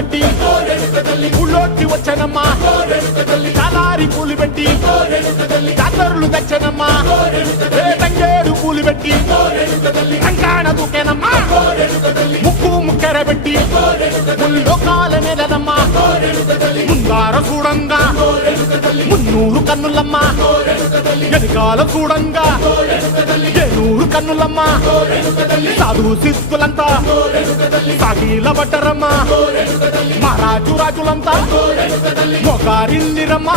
కట్టి ఊళ్ళోకి వచ్చనమ్మా చాలారి పూలు పెట్టి జాతరులు తెచ్చనమ్మా తంగేడు పూలు పెట్టి కంకాణ దూకేనమ్మా ముక్కు ముక్కెర పెట్టి ముల్లోకాల నెలనమ్మా ముందార చూడంగా మున్నూరు కన్నులమ్మా వెనకాల చూడంగా ఏనూరు కన్నులమ్మా సాధు శిస్తులంతా సాగిల పడ్డరమ్మా మహారాజు రాజులంతా మొగారిందిరమ్మా